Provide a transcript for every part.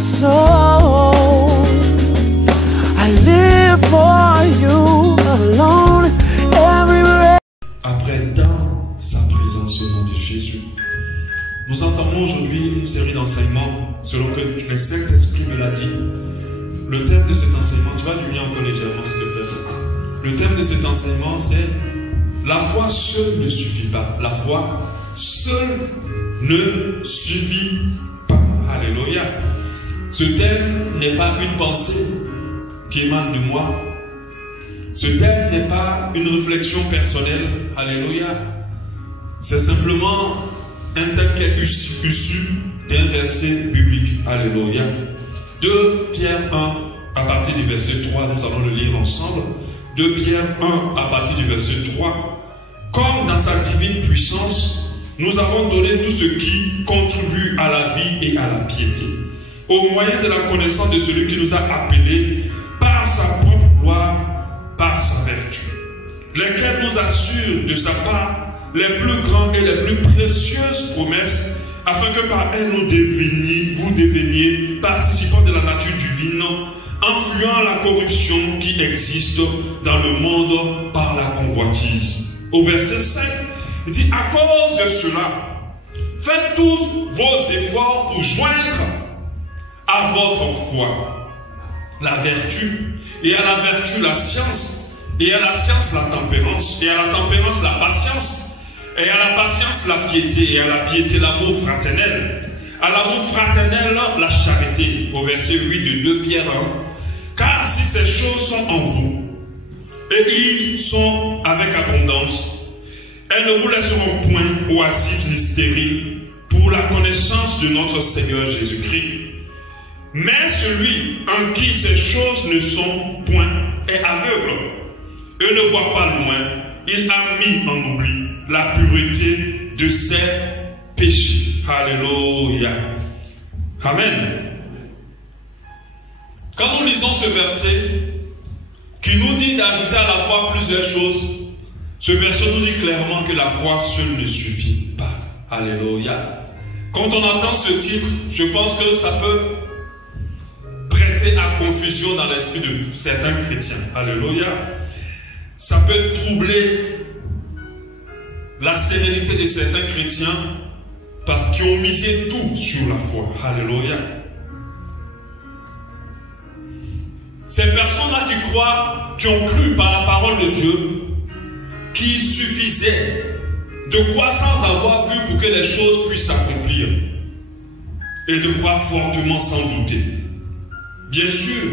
my soul. I live for you alone everywhere. Après dans sa présence au nom de Jésus, nous entamons aujourd'hui une série d'enseignements selon que le Saint-Esprit me l'a dit. Le thème de cet enseignement, tu vas diminuer encore légèrement s'il te plaît. Le thème de cet enseignement c'est la foi seule ne suffit pas. La foi seule ne suffit pas. Alléluia. Ce thème n'est pas une pensée qui émane de moi. Ce thème n'est pas une réflexion personnelle. Alléluia. C'est simplement un thème qui est issu d'un verset biblique. Alléluia. 2 Pierre 1, à partir du verset 3, nous allons le lire ensemble. 2 Pierre 1, à partir du verset 3. Comme dans sa divine puissance, nous avons donné tout ce qui contribue à la vie et à la piété, au moyen de la connaissance de celui qui nous a appelés par sa propre gloire, par sa vertu, lesquels nous assurent de sa part les plus grandes et les plus précieuses promesses, afin que par elles vous deveniez participants de la nature divine, en fuyant la corruption qui existe dans le monde par la convoitise. Au verset 5, il dit, à cause de cela, faites tous vos efforts pour joindre à votre foi la vertu, et à la vertu la science, et à la science la tempérance, et à la tempérance la patience, et à la patience la piété, et à la piété l'amour fraternel, à l'amour fraternel la charité. Au verset 8 de 2 Pierre 1, car si ces choses sont en vous, et ils sont avec abondance, elles ne vous laisseront point oisifs ni stériles pour la connaissance de notre Seigneur Jésus-Christ. Mais celui en qui ces choses ne sont point est aveugle et ne voit pas loin. Il a mis en oubli la pureté de ses péchés. Alléluia. Amen. Quand nous lisons ce verset qui nous dit d'ajouter à la foi plusieurs choses, ce verset nous dit clairement que la foi seule ne suffit pas. Alléluia. Quand on entend ce titre, je pense que ça peut prêter à confusion dans l'esprit de certains chrétiens. Alléluia. Ça peut troubler la sérénité de certains chrétiens parce qu'ils ont misé tout sur la foi. Alléluia. Ces personnes-là qui croient, qui ont cru par la parole de Dieu, qu'il suffisait de croire sans avoir vu pour que les choses puissent s'accomplir et de croire fortement sans douter. Bien sûr,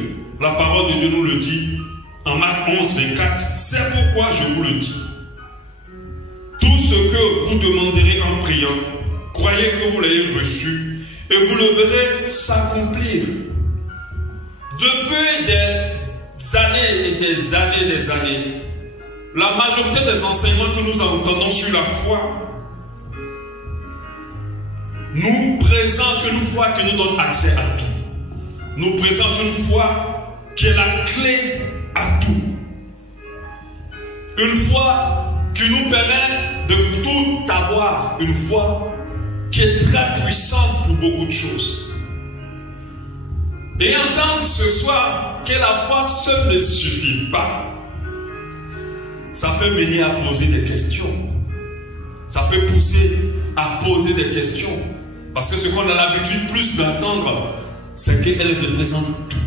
la parole de Dieu nous le dit en Marc 11, 24, c'est pourquoi je vous le dis. Tout ce que vous demanderez en priant, croyez que vous l'ayez reçu et vous le verrez s'accomplir. Depuis des années et des années et des années, la majorité des enseignements que nous entendons sur la foi nous présentent une foi qui nous donne accès à tout. Nous présentent une foi qui est la clé à tout. Une foi qui nous permet de tout avoir. Une foi qui est très puissante pour beaucoup de choses. Et entendre ce soir que la foi seule ne suffit pas, ça peut mener à poser des questions. Ça peut pousser à poser des questions. Parce que ce qu'on a l'habitude plus d'entendre, c'est qu'elle représente tout.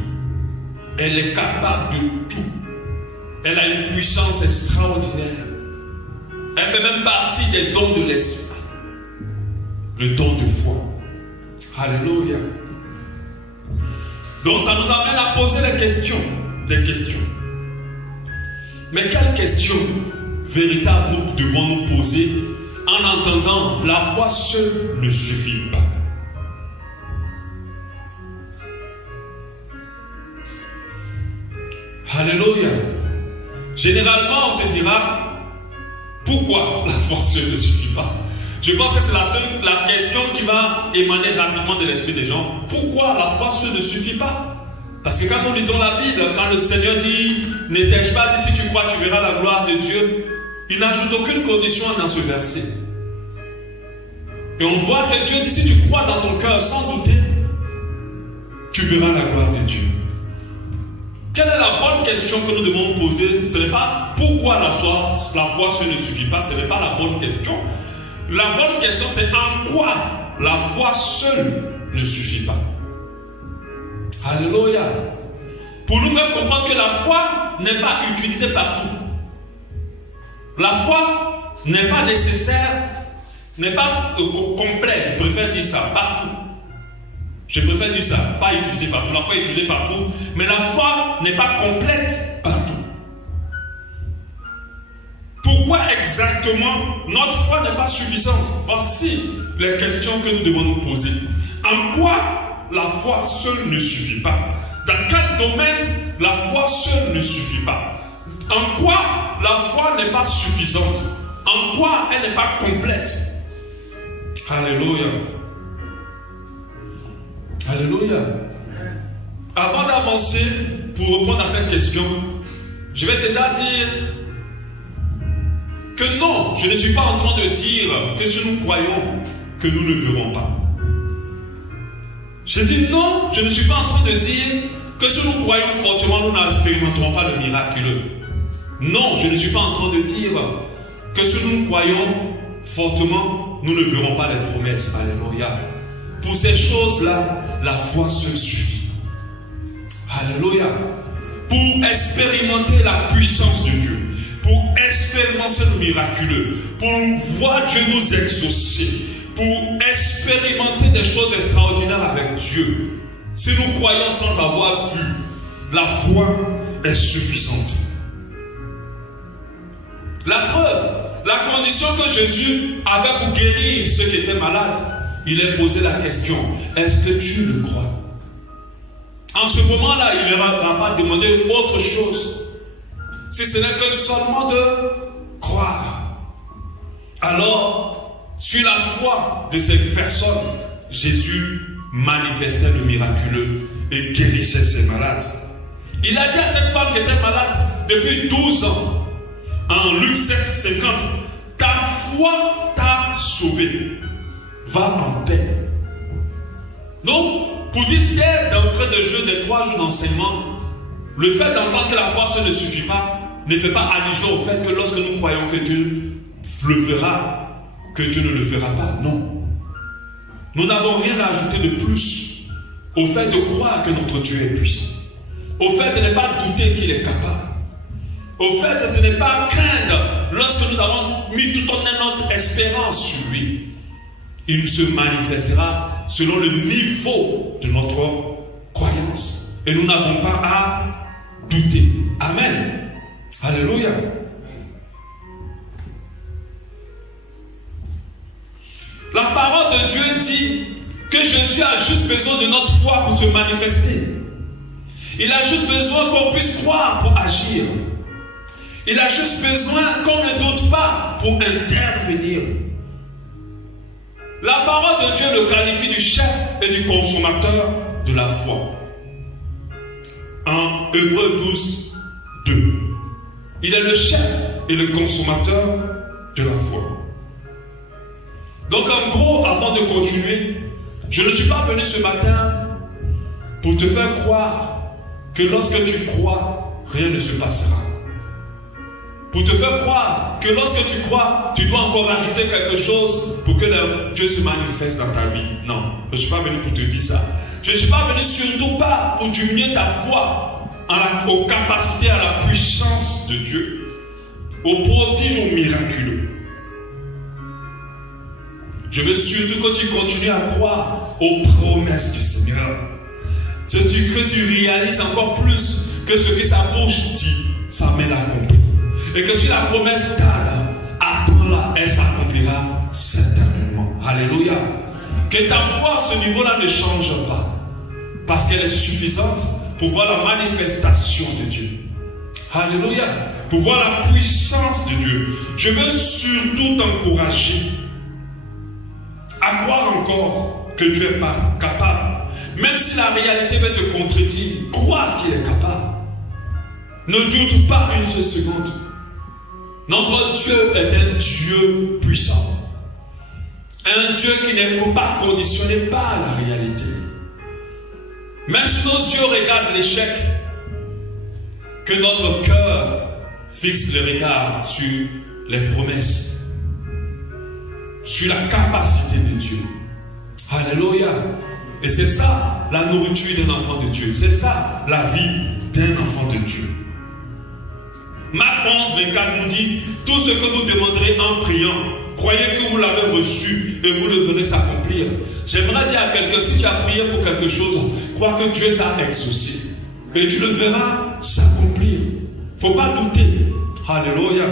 Elle est capable de tout. Elle a une puissance extraordinaire. Elle fait même partie des dons de l'esprit. Le don de foi. Alléluia. Donc ça nous amène à poser des questions. Mais quelles questions véritables nous devons nous poser en entendant la foi seule ne suffit pas? Alléluia. Généralement, on se dira, pourquoi la foi seule ne suffit pas? Je pense que c'est la question qui va émaner rapidement de l'esprit des gens. Pourquoi la foi seule ne suffit pas? Parce que quand nous lisons la Bible, quand le Seigneur dit, ne t'ai-je pas dit, si tu crois, tu verras la gloire de Dieu, il n'ajoute aucune condition dans ce verset. Et on voit que Dieu dit, si tu crois dans ton cœur sans douter, tu verras la gloire de Dieu. Quelle est la bonne question que nous devons poser? Ce n'est pas pourquoi la foi seule ne suffit pas, ce n'est pas la bonne question. La bonne question, c'est en quoi la foi seule ne suffit pas. Alléluia. Pour nous faire comprendre que la foi n'est pas utilisée partout. La foi n'est pas nécessaire, n'est pas complète, je préfère dire ça, partout. Je préfère dire ça, pas utilisée partout. La foi est utilisée partout, mais la foi n'est pas complète partout. Pourquoi exactement notre foi n'est pas suffisante? Voici les questions que nous devons nous poser. En quoi la foi seule ne suffit pas? Dans quel domaine la foi seule ne suffit pas? En quoi la foi n'est pas suffisante? En quoi elle n'est pas complète? Alléluia. Alléluia. Avant d'avancer, pour répondre à cette question, je vais déjà dire que non, je ne suis pas en train de dire que si nous croyons, que nous ne verrons pas. Je dis non, je ne suis pas en train de dire que si nous croyons fortement, nous n'expérimenterons pas le miraculeux. Non, je ne suis pas en train de dire que si nous croyons fortement, nous ne verrons pas les promesses. Alléluia. Pour ces choses-là, la foi seule suffit. Alléluia. Pour expérimenter la puissance de Dieu, pour expérimenter le miraculeux, pour voir Dieu nous exaucer, pour expérimenter des choses extraordinaires avec Dieu. Si nous croyons sans avoir vu, la foi est suffisante. La preuve, la condition que Jésus avait pour guérir ceux qui étaient malades, il a posé la question, est-ce que tu le crois? En ce moment-là, il ne va pas demander autre chose, si ce n'est que seulement de croire. Alors, sur la foi de ces personnes, Jésus manifestait le miraculeux et guérissait ses malades. Il a dit à cette femme qui était malade depuis 12 ans, en Luc 7, 50, ta foi t'a sauvé. Va en paix. Donc, pour dire dès d'entrée de jeu des 3 jours d'enseignement, le fait d'entendre que la foi seule ne suffit pas, ne fait pas allusion au fait que lorsque nous croyons que Dieu le fera, que Dieu ne le fera pas. Non. Nous n'avons rien à ajouter de plus au fait de croire que notre Dieu est puissant. Au fait de ne pas douter qu'il est capable. Au fait de ne pas craindre lorsque nous avons mis toute notre espérance sur lui. Il se manifestera selon le niveau de notre croyance. Et nous n'avons pas à douter. Amen. Alléluia. La parole de Dieu dit que Jésus a juste besoin de notre foi pour se manifester. Il a juste besoin qu'on puisse croire pour agir. Il a juste besoin qu'on ne doute pas pour intervenir. La parole de Dieu le qualifie du chef et du consommateur de la foi. En Hébreux 12, 2. Il est le chef et le consommateur de la foi. Donc en gros, avant de continuer, je ne suis pas venu ce matin pour te faire croire que lorsque tu crois, rien ne se passera. Pour te faire croire que lorsque tu crois, tu dois encore rajouter quelque chose pour que Dieu se manifeste dans ta vie. Non, je ne suis pas venu pour te dire ça. Je ne suis pas venu surtout pas pour diminuer ta foi aux capacités, à la puissance de Dieu, aux prodiges, aux miraculeux. Je veux surtout que tu continues à croire aux promesses du Seigneur. Que tu réalises encore plus que ce que sa bouche dit, sa main l'accomplit. Et que si la promesse tarde, attends-la, elle s'accomplira certainement. Alléluia. Que ta foi à ce niveau-là ne change pas. Parce qu'elle est suffisante pour voir la manifestation de Dieu. Alléluia. Pour voir la puissance de Dieu. Je veux surtout t'encourager à croire encore que Dieu est capable. Même si la réalité va te contredire, crois qu'il est capable. Ne doute pas une seule seconde. Notre Dieu est un Dieu puissant. Un Dieu qui n'est pas conditionné par la réalité. Même si nos yeux regardent l'échec, que notre cœur fixe le regard sur les promesses, sur la capacité de Dieu. Alléluia. Et c'est ça la nourriture d'un enfant de Dieu. C'est ça la vie d'un enfant de Dieu. Marc 11, 24 nous dit, tout ce que vous demanderez en priant, croyez que vous l'avez reçu et vous le verrez s'accomplir. J'aimerais dire à quelqu'un, si tu as prié pour quelque chose, crois que Dieu t'a exaucé. Et tu le verras s'accomplir. Il ne faut pas douter. Alléluia.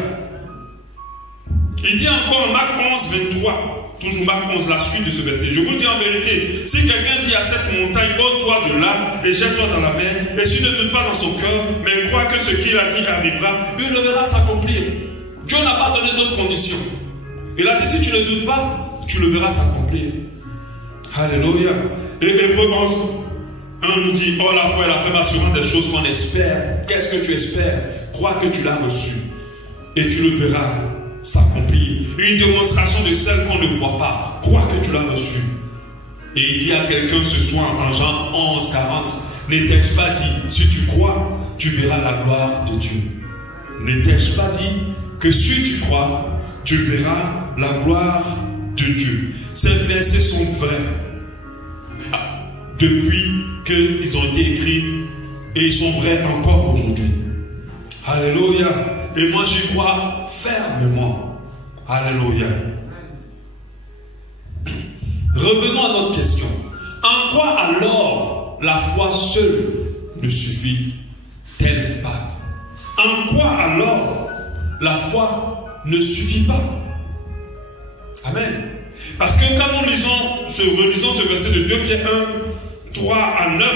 Il dit encore en Marc 11, 23, toujours Marc 11, la suite de ce verset. Je vous dis en vérité, si quelqu'un dit à cette montagne, ôte-toi de là et jette-toi dans la mer, et s'il ne doute pas dans son cœur, mais croit que ce qu'il a dit arrivera, il le verra s'accomplir. Dieu n'a pas donné d'autres conditions. Il a dit, si tu ne doutes pas, tu le verras s'accomplir. Alléluia. Et Hébreux 11, 1 nous dit, oh la foi est la ferme assurance des choses qu'on espère. Qu'est-ce que tu espères? Crois que tu l'as reçu et tu le verras s'accomplir. Une démonstration de celle qu'on ne croit pas. Crois que tu l'as reçu. Et il dit à quelqu'un ce soir en Jean 11, 40, n'ai-je pas dit, si tu crois, tu verras la gloire de Dieu. N'ai-je pas dit que si tu crois, tu verras la gloire de Dieu. Ces versets sont vrais depuis qu'ils ont été écrits et ils sont vrais encore aujourd'hui. Alléluia. Et moi j'y crois fermement. Alléluia. Revenons à notre question. En quoi alors la foi seule ne suffit-elle pas? En quoi alors la foi ne suffit pas? Amen. Parce que quand nous relisons ce verset de 2 Pierre 1, 3 à 9,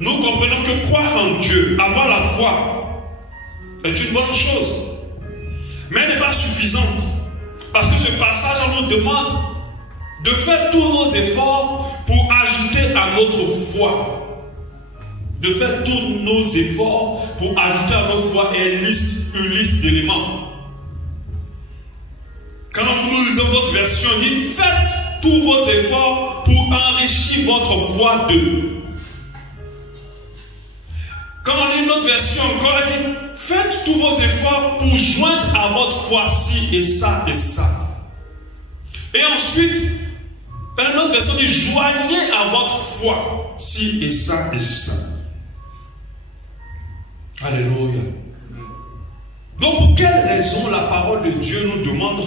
nous comprenons que croire en Dieu, avoir la foi, est une bonne chose. Mais elle n'est pas suffisante. Parce que ce passage nous demande de faire tous nos efforts pour ajouter à notre foi. De faire tous nos efforts pour ajouter à notre foi une liste d'éléments. Quand nous lisons votre version, il dit, faites tous vos efforts pour enrichir votre foi de. Quand on lit notre version encore, il dit, faites tous vos efforts pour joindre à votre foi ci et ça et ça. Et ensuite, dans notre version, il dit, joignez à votre foi ci et ça et ça. Alléluia. Donc, pour quelle raison la parole de Dieu nous demande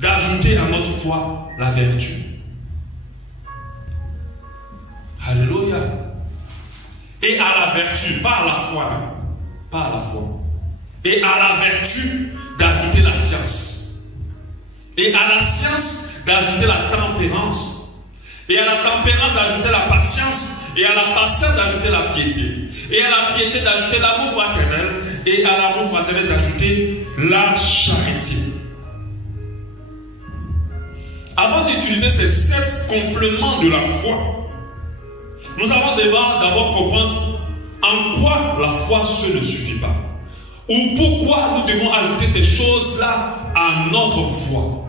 d'ajouter à notre foi la vertu? Alléluia. Et à la vertu, pas à la foi, hein? Pas à la foi. Et à la vertu d'ajouter la science. Et à la science d'ajouter la tempérance. Et à la tempérance d'ajouter la patience. Et à la patience d'ajouter la piété. Et à la piété d'ajouter l'amour fraternel. Et à l'amour fraternel d'ajouter la charité. Avant d'utiliser ces 7 compléments de la foi, nous allons d'abord comprendre en quoi la foi seule ne suffit pas. Ou pourquoi nous devons ajouter ces choses-là à notre foi.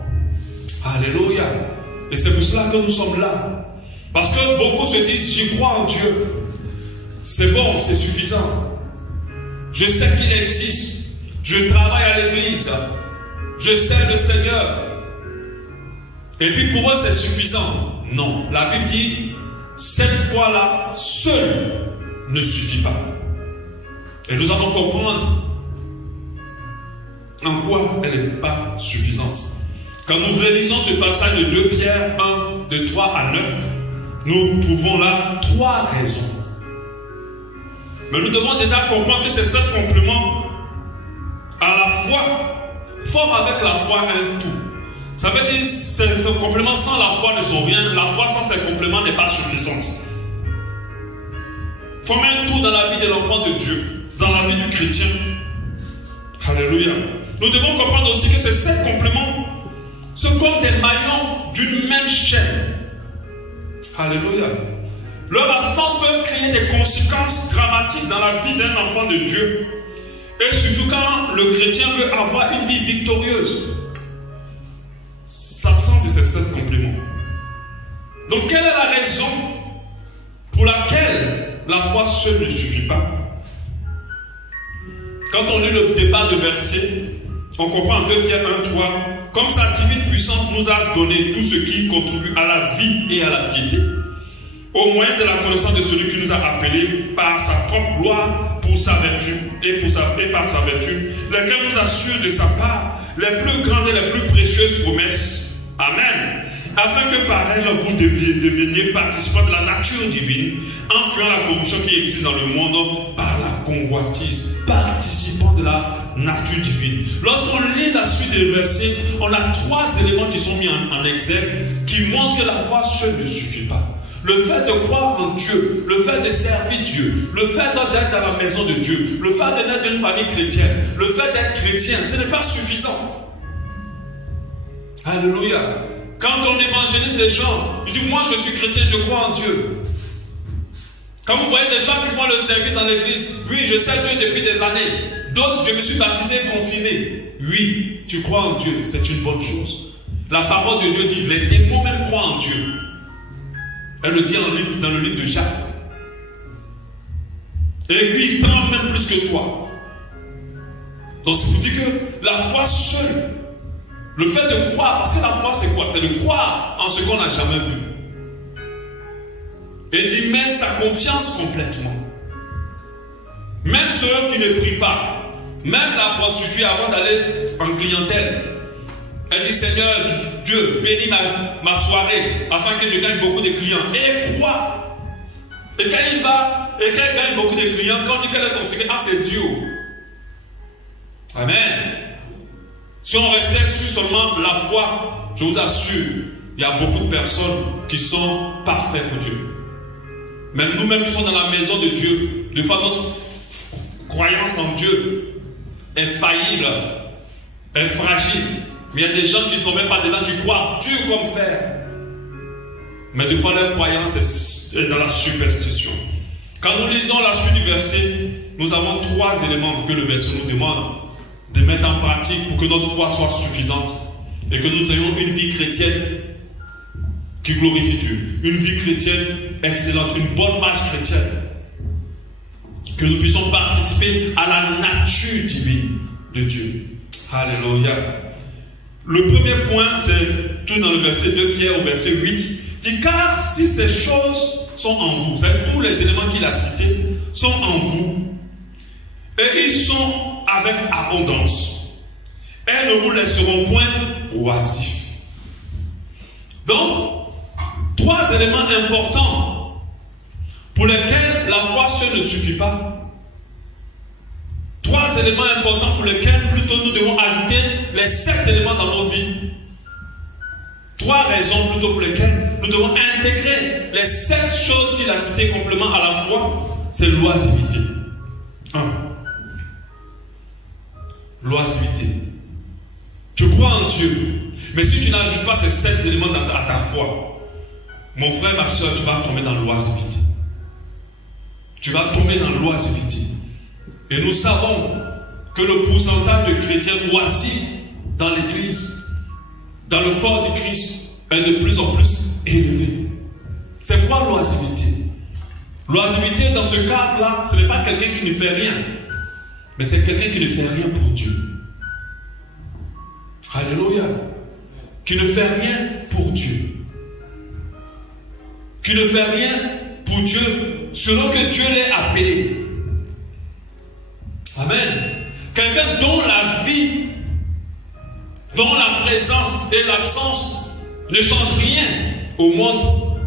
Alléluia. Et c'est pour cela que nous sommes là. Parce que beaucoup se disent, j'y crois en Dieu. C'est bon, c'est suffisant. Je sais qu'il existe. Je travaille à l'église. Je sais le Seigneur. Et puis pour eux c'est suffisant. Non, la Bible dit, cette foi-là seule ne suffit pas. Et nous allons comprendre en quoi elle n'est pas suffisante. Quand nous réalisons ce passage de 2 Pierre 1, de 3 à 9, nous trouvons là 3 raisons. Mais nous devons déjà comprendre que ces 7 compléments à la foi forment avec la foi un tout. Ça veut dire que ces compléments sans la foi ne sont rien. La foi sans ces compléments n'est pas suffisante. Former un tout dans la vie de l'enfant de Dieu, dans la vie du chrétien. Alléluia. Nous devons comprendre aussi que ces 7 compléments sont comme des maillons d'une même chaîne. Alléluia. Leur absence peut créer des conséquences dramatiques dans la vie d'un enfant de Dieu. Et surtout quand le chrétien veut avoir une vie victorieuse. S'absence de ces 7 compléments. Donc quelle est la raison pour laquelle la foi seule ne suffit pas. Quand on lit le départ de verset, on comprend en 2 Pierre 1, 3, comme sa divine puissance nous a donné tout ce qui contribue à la vie et à la piété, au moyen de la connaissance de celui qui nous a appelés par sa propre gloire pour sa vertu et par sa vertu, lequel nous assure de sa part les plus grandes et les plus précieuses promesses. Amen. Afin que par elle vous deveniez participants de la nature divine, en fuyant la corruption qui existe dans le monde par la convoitise, participants de la nature divine. Lorsqu'on lit la suite des versets, on a 3 éléments qui sont mis en exergue qui montrent que la foi seule ne suffit pas. Le fait de croire en Dieu, le fait de servir Dieu, le fait d'être dans la maison de Dieu, le fait de naître d'une famille chrétienne, le fait d'être chrétien, ce n'est pas suffisant. Alléluia. Quand on évangélise des gens, ils disent moi je suis chrétien, je crois en Dieu. Quand vous voyez des gens qui font le service dans l'église, oui, je sais Dieu depuis des années. D'autres, je me suis baptisé et confirmé. Oui, tu crois en Dieu, c'est une bonne chose. La parole de Dieu dit, les démons même croient en Dieu. Elle le dit dans le livre de Jacques. Et puis, il tremble même plus que toi. Donc, ça vous dit que la foi seule, le fait de croire, parce que la foi c'est quoi? C'est de croire en ce qu'on n'a jamais vu. Et d'y mettre sa confiance complètement. Même ceux qui ne prient pas, même la prostituée avant d'aller en clientèle, elle dit Seigneur Dieu, bénis ma soirée afin que je gagne beaucoup de clients. Et elle croit. Et quand il va, et quand elle gagne beaucoup de clients, quand on dit qu'elle est conséquée, ah c'est Dieu. Amen. Si on restait sur seulement la foi, je vous assure, il y a beaucoup de personnes qui sont parfaites pour Dieu. Même nous-mêmes qui sommes dans la maison de Dieu, des fois notre croyance en Dieu est faillible, est fragile. Mais il y a des gens qui ne sont même pas dedans, qui croient Dieu comme fer. Mais des fois leur croyance est dans la superstition. Quand nous lisons la suite du verset, nous avons 3 éléments que le verset nous demande de mettre en pratique pour que notre foi soit suffisante et que nous ayons une vie chrétienne qui glorifie Dieu, une vie chrétienne excellente, une bonne marche chrétienne, que nous puissions participer à la nature divine de Dieu. Alléluia. Le premier point, c'est tout dans le verset 2 Pierre au verset 8, dit car si ces choses sont en vous, c'est-à-dire tous les éléments qu'il a cités sont en vous, et ils sont avec abondance, elles ne vous laisseront point oisifs. Donc, 3 éléments importants pour lesquels la foi seule ne suffit pas. 3 éléments importants pour lesquels plutôt nous devons ajouter les 7 éléments dans nos vies. 3 raisons plutôt pour lesquelles nous devons intégrer les 7 choses qu'il a citées complément à la foi. C'est l'oisivité. 1. L'oisivité. Tu crois en Dieu, mais si tu n'ajoutes pas ces 7 éléments à ta foi, mon frère, ma soeur, tu vas tomber dans l'oisivité. Tu vas tomber dans l'oisivité. Et nous savons que le pourcentage de chrétiens oisifs dans l'église, dans le corps du Christ, est de plus en plus élevé. C'est quoi l'oisivité? L'oisivité dans ce cadre-là, ce n'est pas quelqu'un qui ne fait rien, mais c'est quelqu'un qui ne fait rien pour Dieu. Alléluia. Qui ne fait rien pour Dieu. Qui ne fait rien pour Dieu selon que Dieu l'ait appelé. Amen. Quelqu'un dont la vie, dont la présence et l'absence ne changent rien au monde,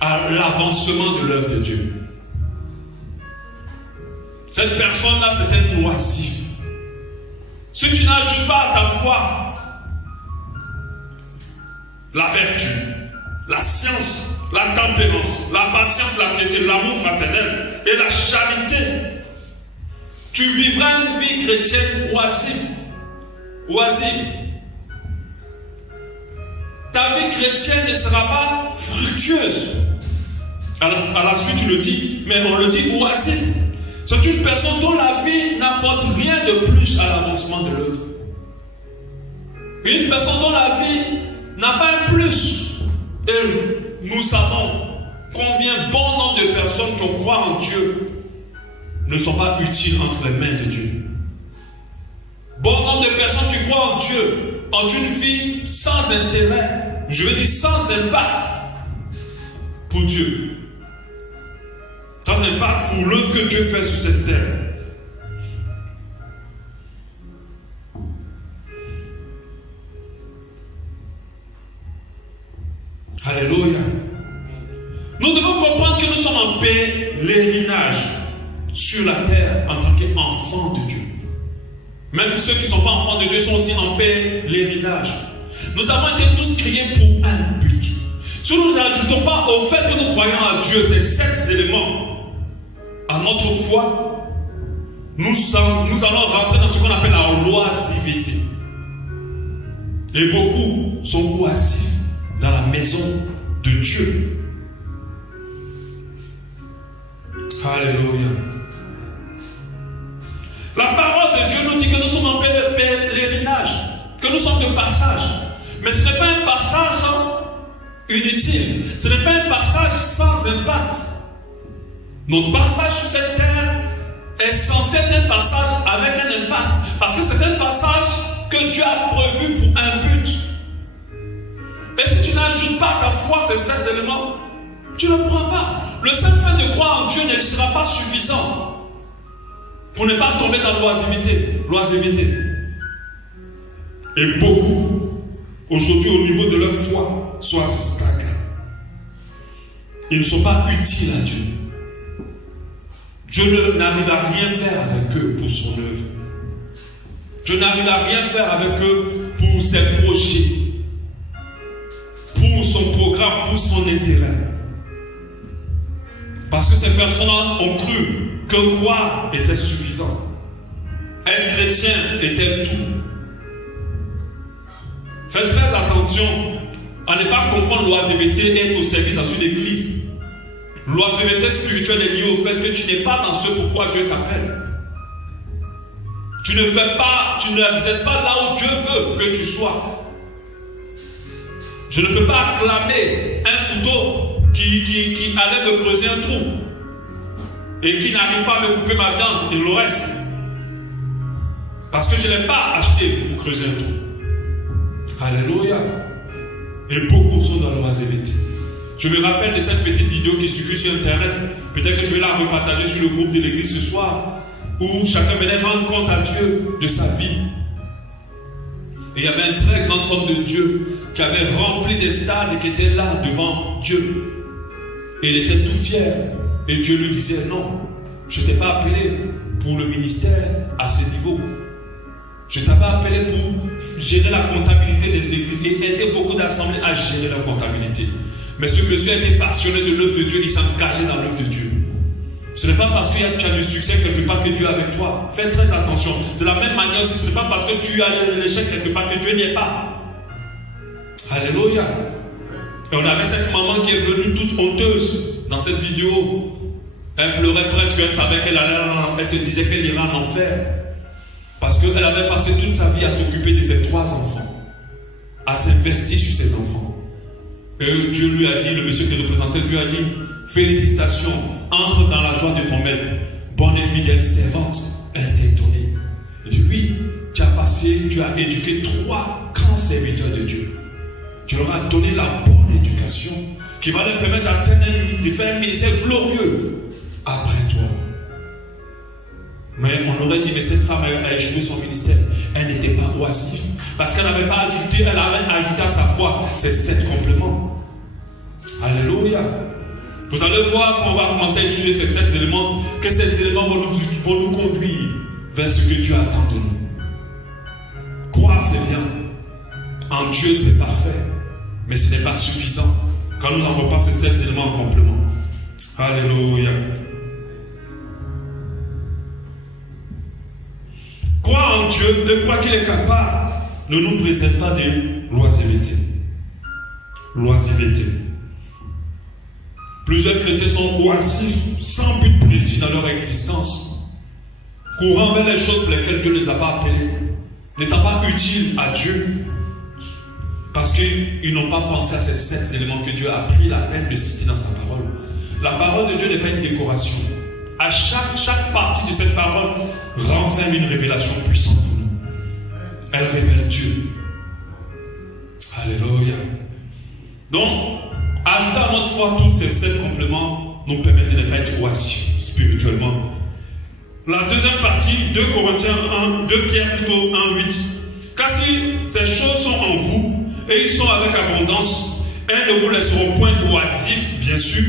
à l'avancement de l'œuvre de Dieu. Cette personne-là, c'est un oisif. Si tu n'ajoutes pas à ta foi la vertu, la science, la tempérance, la patience, la piété, l'amour fraternel et la charité, tu vivras une vie chrétienne oisive. Ta vie chrétienne ne sera pas fructueuse. Alors, à la suite, tu le dis, mais on le dit oisif. C'est une personne dont la vie n'apporte rien de plus à l'avancement de l'œuvre. Une personne dont la vie n'a pas un plus. Et nous savons Combien bon nombre de personnes qui croient en Dieu ne sont pas utiles entre les mains de Dieu. Bon nombre de personnes qui croient en Dieu ont une vie sans intérêt, je veux dire sans impact pour Dieu. Sans impact pour l'œuvre que Dieu fait sur cette terre. Alléluia. Nous devons comprendre que nous sommes en pèlerinage sur la terre en tant qu'enfants de Dieu. Même ceux qui ne sont pas enfants de Dieu sont aussi en pèlerinage. Nous avons été tous créés pour un but. Si nous n'ajoutons pas au fait que nous croyons à Dieu ces 7 éléments à notre foi, nous allons rentrer dans ce qu'on appelle la loisivité. Et beaucoup sont oisifs dans la maison de Dieu. Alléluia. La parole de Dieu nous dit que nous sommes en pèlerinage, que nous sommes de passage. Mais ce n'est pas un passage inutile, ce n'est pas un passage sans impact. Notre passage sur cette terre est censé être un passage avec un impact, parce que c'est un passage que Dieu a prévu pour un but. Et si tu n'ajoutes pas à ta foi ces 7 éléments, tu ne pourras pas. Le seul fait de croire en Dieu ne sera pas suffisant pour ne pas tomber dans l'oisiveté. Et beaucoup, aujourd'hui, au niveau de leur foi, sont à ce stade. Ils ne sont pas utiles à Dieu. Dieu n'arrive à rien faire avec eux pour son œuvre. Dieu n'arrive à rien faire avec eux pour ses projets, pour son programme, pour son intérêt. Parce que ces personnes ont cru que croire était suffisant. Être chrétien était tout. Faites très attention à ne pas confondre l'oisiveté et être au service dans une église. L'oisiveté spirituelle est liée au fait que tu n'es pas dans ce pourquoi Dieu t'appelle. Tu ne fais pas, tu n'exerces pas là où Dieu veut que tu sois. Je ne peux pas acclamer un couteau qui allait me creuser un trou et qui n'arrive pas à me couper ma viande et le reste. Parce que je ne l'ai pas acheté pour creuser un trou. Alléluia. Et beaucoup sont dans l'oisiveté. Je me rappelle de cette petite vidéo qui circule sur internet. Peut-être que je vais la repartager sur le groupe de l'église ce soir, où chacun venait rendre compte à Dieu de sa vie. Et il y avait un très grand homme de Dieu qui avait rempli des stades et qui était là devant Dieu. Et il était tout fier. Et Dieu lui disait, non, je ne t'ai pas appelé pour le ministère à ce niveau. Je t'avais appelé pour gérer la comptabilité des églises et aider beaucoup d'assemblées à gérer leur comptabilité. Mais ce monsieur était passionné de l'œuvre de Dieu, il s'engageait dans l'œuvre de Dieu. Ce n'est pas parce que tu as du succès quelque part que Dieu est avec toi. Fais très attention. De la même manière aussi, ce n'est pas parce que tu as l'échec quelque part que Dieu n'y est pas. Alléluia. Et on avait cette maman qui est venue toute honteuse dans cette vidéo. Elle pleurait presque, elle savait elle se disait qu'elle irait en enfer. Parce qu'elle avait passé toute sa vie à s'occuper de ses 3 enfants, à s'investir sur ses enfants. Et Dieu lui a dit, le monsieur qui représentait Dieu a dit, félicitations, entre dans la joie de ton maître, bonne et fidèle servante. Elle était étonnée. Elle dit, oui, tu as éduqué 3 grands serviteurs de Dieu. Tu leur as donné la bonne éducation qui va leur permettre de faire un ministère glorieux après toi. Mais on aurait dit, mais cette femme a échoué son ministère. Elle n'était pas oisive. Parce qu'elle n'avait pas ajouté, elle avait ajouté à sa foi ces 7 compléments. Alléluia. Vous allez voir qu'on va commencer à utiliser ces 7 éléments, que ces éléments vont nous conduire vers ce que Dieu attend de nous. Croire, c'est bien. En Dieu, c'est parfait. Mais ce n'est pas suffisant quand nous n'avons pas ces 7 éléments en complément. Alléluia. Croire en Dieu, de croire qu'il est capable, ne nous préserve pas de l'oisiveté. L'oisiveté. Plusieurs chrétiens sont oisifs, sans but précis dans leur existence, courant vers les choses pour lesquelles Dieu ne les a pas appelés, n'étant pas utiles à Dieu, parce qu'ils n'ont pas pensé à ces 7 éléments que Dieu a pris la peine de citer dans sa parole. La parole de Dieu n'est pas une décoration. À chaque partie de cette parole renferme une révélation puissante pour nous. Elle révèle Dieu. Alléluia. Donc, ajouter à notre foi tous ces 7 compléments nous permet de ne pas être oisifs spirituellement. La deuxième partie, 2 Corinthiens 1, 2 Pierre plutôt 1, 8. Car si ces choses sont en vous et ils sont avec abondance, elles ne vous laisseront point oisifs, bien sûr.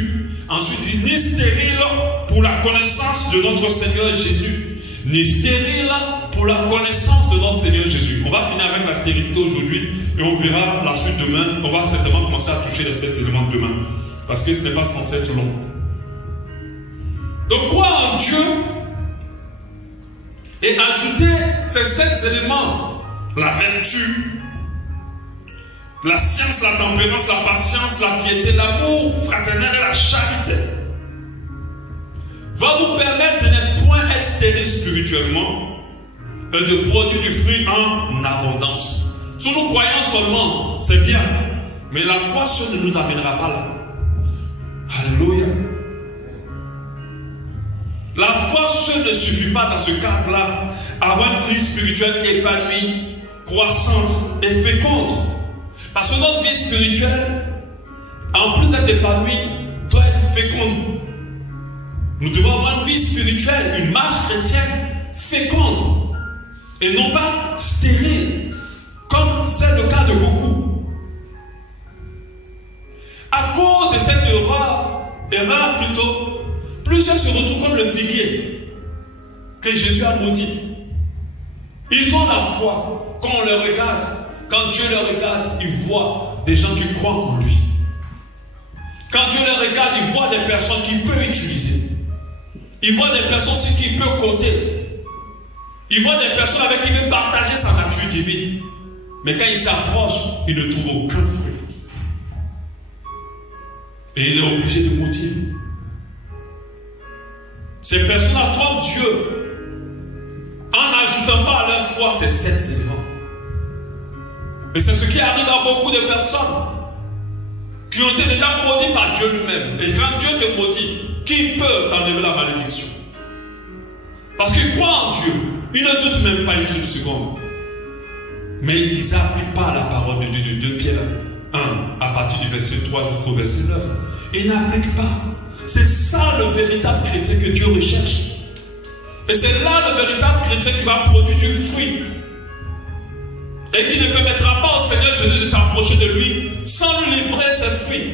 Ensuite, ni stériles pour la connaissance de notre Seigneur Jésus. Ni stériles pour la connaissance de notre Seigneur Jésus. On va finir avec la stérilité aujourd'hui et on verra la suite demain. On va certainement commencer à toucher les 7 éléments demain. Parce que ce n'est pas censé être long. Donc, croire en Dieu et ajouter ces 7 éléments. La vertu, la science, la tempérance, la patience, la piété, l'amour fraternel et la charité va vous permettre de ne point être stérile spirituellement et de produire du fruit en abondance. Si nous croyons seulement, c'est bien, mais la foi seule ne nous amènera pas là. Alléluia. La foi seule ne suffit pas dans ce cadre-là à avoir une vie spirituelle épanouie, croissante et féconde. Parce que notre vie spirituelle, en plus d'être épanouie, doit être féconde. Nous devons avoir une vie spirituelle, une marche chrétienne féconde et non pas stérile, comme c'est le cas de beaucoup. À cause de cette erreur plutôt, plusieurs se retrouvent comme le figuier que Jésus a maudit. Ils ont la foi. Quand on les regarde, quand Dieu les regarde, il voit des gens qui croient en lui. Quand Dieu les regarde, il voit des personnes qu'il peut utiliser. Il voit des personnes sur qui il peut compter. Il voit des personnes avec qui il veut partager sa nature divine. Mais quand il s'approche, il ne trouve aucun fruit. Et il est obligé de maudire. Ces personnes trouvent Dieu en n'ajoutant pas à leur foi ces 7 éléments. Et c'est ce qui arrive à beaucoup de personnes qui ont été déjà maudits par Dieu lui-même. Et quand Dieu te maudit, qui peut t'enlever la malédiction? Parce qu'ils croient en Dieu. Ils ne doutent même pas une seule seconde. Mais ils n'appliquent pas la parole de Dieu de 2 Pierre 1 à partir du verset 3 jusqu'au verset 9. Ils n'appliquent pas. C'est ça le véritable chrétien que Dieu recherche. Et c'est là le véritable chrétien qui va produire du fruit. Et qui ne permettra pas au Seigneur Jésus de s'approcher de lui sans lui livrer ses fruits.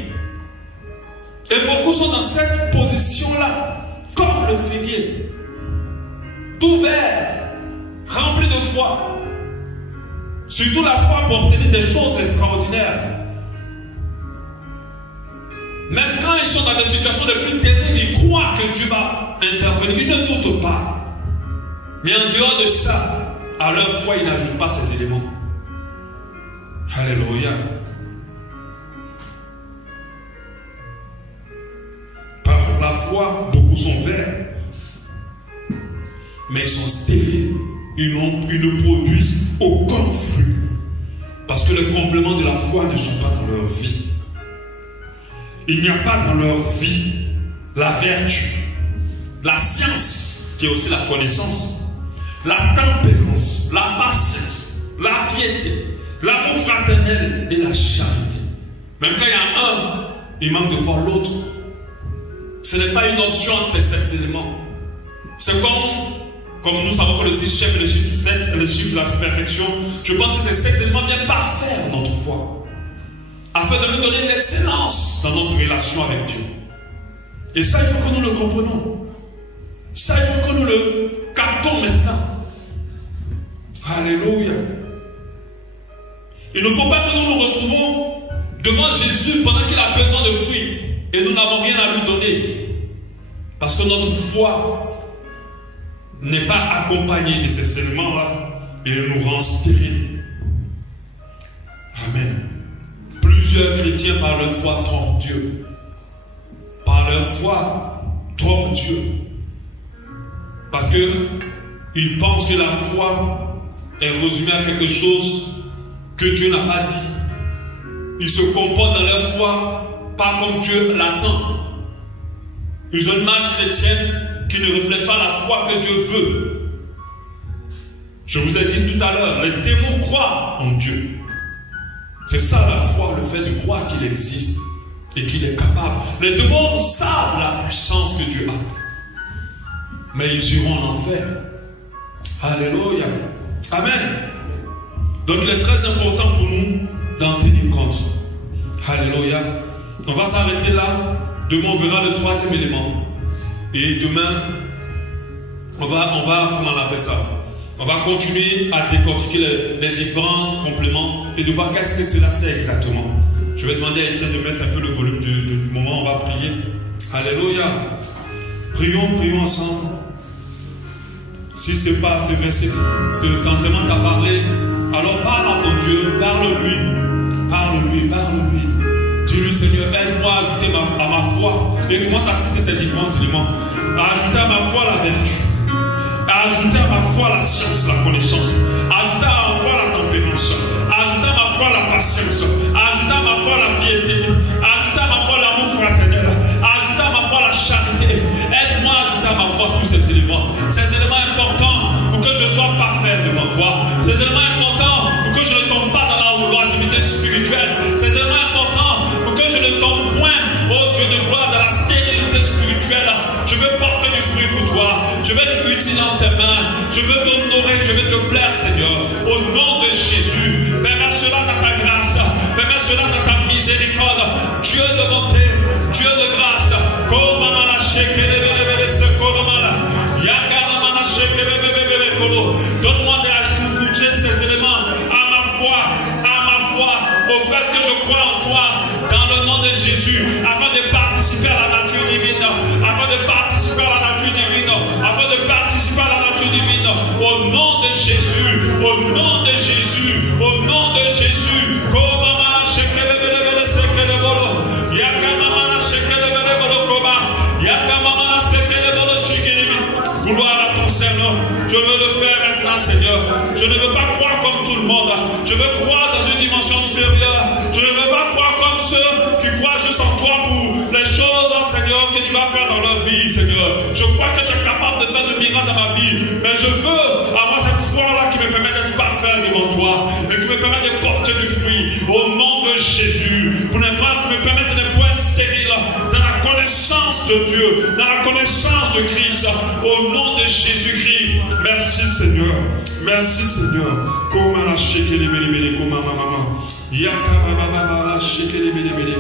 Et beaucoup sont dans cette position-là, comme le figuier, tout vert, rempli de foi. Surtout la foi pour obtenir des choses extraordinaires. Même quand ils sont dans des situations les plus terribles, ils croient que Dieu va intervenir. Ils ne doutent pas. Mais en dehors de ça, à leur foi, ils n'ajoutent pas ces éléments. Alléluia. Par la foi, beaucoup sont verts, mais ils sont stériles. Ils ne produisent aucun fruit. Parce que les compléments de la foi ne sont pas dans leur vie. Il n'y a pas dans leur vie la vertu, la science, qui est aussi la connaissance, la tempérance, la patience, la piété, l'amour fraternel et la charité. Même quand il y a un, il manque de voir l'autre. Ce n'est pas une option entre ces 7 éléments. C'est comme nous savons que le chiffre, le chiffre 7 est le chiffre de la perfection. Je pense que ces 7 éléments viennent parfaire notre foi, afin de nous donner l'excellence dans notre relation avec Dieu. Et ça, il faut que nous le comprenions. Ça, il faut que nous le captons maintenant. Alléluia. Il ne faut pas que nous nous retrouvons devant Jésus pendant qu'il a besoin de fruits et nous n'avons rien à lui donner. Parce que notre foi n'est pas accompagnée de ces éléments-là et nous rend stériles. Amen. Plusieurs chrétiens par leur foi trompent Dieu. Par leur foi trompent Dieu. Parce qu'ils pensent que la foi est résumée à quelque chose que Dieu n'a pas dit. Ils se comportent dans leur foi pas comme Dieu l'attend. Ils ont une image chrétienne qui ne reflète pas la foi que Dieu veut. Je vous ai dit tout à l'heure, les démons croient en Dieu. C'est ça la foi, le fait de croire qu'il existe et qu'il est capable. Les démons savent la puissance que Dieu a. Mais ils iront en enfer. Alléluia. Amen. Donc il est très important pour nous d'en tenir compte. Alléluia. On va s'arrêter là. Demain on verra le troisième élément. Et demain, on va comment on appelle ça? On va continuer à décortiquer les différents compléments et de voir qu'est-ce que cela c'est exactement. Je vais demander à Étienne de mettre un peu le volume du moment où on va prier. Alléluia. Prions ensemble. Si ce n'est pas ce verset, ce enseignement t'a parlé, alors parle à ton Dieu, parle-lui. Dis-lui, Seigneur, aide-moi à ajouter à ma foi. Et commence à citer ces différents éléments. À ajouter à ma foi la vertu. À ajouter à ma foi la science, la connaissance. À ajouter à ma foi la tempérance. À ajouter à ma foi la patience. À ajouter à ma foi la piété. À ajouter à ma foi l'amour fraternel. À ajouter à ma foi la charité. Aide-moi à ajouter à ma foi tous ces éléments. Ces éléments importants pour que je sois parfait devant toi. Ces éléments importants pour que je ne tombe pas dans la loisiveté spirituelle. Ces éléments importants pour que je ne tombe point, oh Dieu de gloire, dans la stérilité spirituelle. Je veux porter du fruit pour toi. Je veux être utile dans tes mains. Je veux t'honorer. Je veux te plaire, Seigneur. Au nom de Jésus. Permets cela dans ta grâce. Permets cela dans ta miséricorde. Dieu de bonté. Dieu de grâce. Donne-moi d'ajouter ces éléments à ma foi, au fait que je crois en toi, dans le nom de Jésus, afin de participer à la nature divine, afin de participer à la nature divine, afin de participer à la nature divine, au nom de Jésus, au nom de Jésus, au nom de Jésus. Gloire à ton Seigneur. Je veux le faire maintenant, Seigneur. Je ne veux pas croire comme tout le monde. Je veux croire dans une dimension supérieure. Je ne veux pas croire comme ceux qui croient juste en toi pour les choses, Seigneur, que tu vas faire dans leur vie, Seigneur. Je crois que tu es capable de faire de miracles dans ma vie. Mais je veux avoir cette foi-là qui me permet d'être parfait devant toi et qui me permet de porter du fruit. Au nom de Jésus. Pour ne pas me permettre de ne pas être stérile dans la connaissance de Dieu, dans la connaissance de Christ. Au nom de Jésus-Christ. Merci Seigneur. Merci Seigneur. Comment la sheke les bébés, comment maman. Yaka baba la sheke les bébés.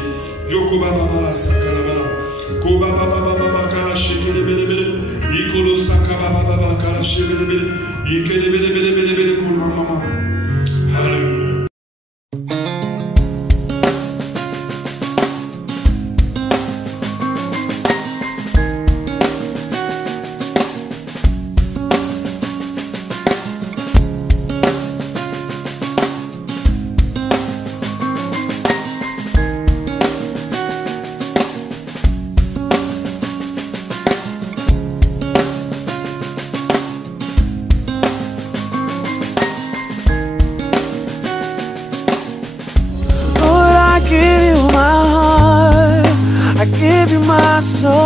Yoko baba la sakala baba. Koba baba kala sheke les bébés. Ikolo sakaba baba kala sheke les bébés. Yeke les bébés comment maman. Hallelujah. So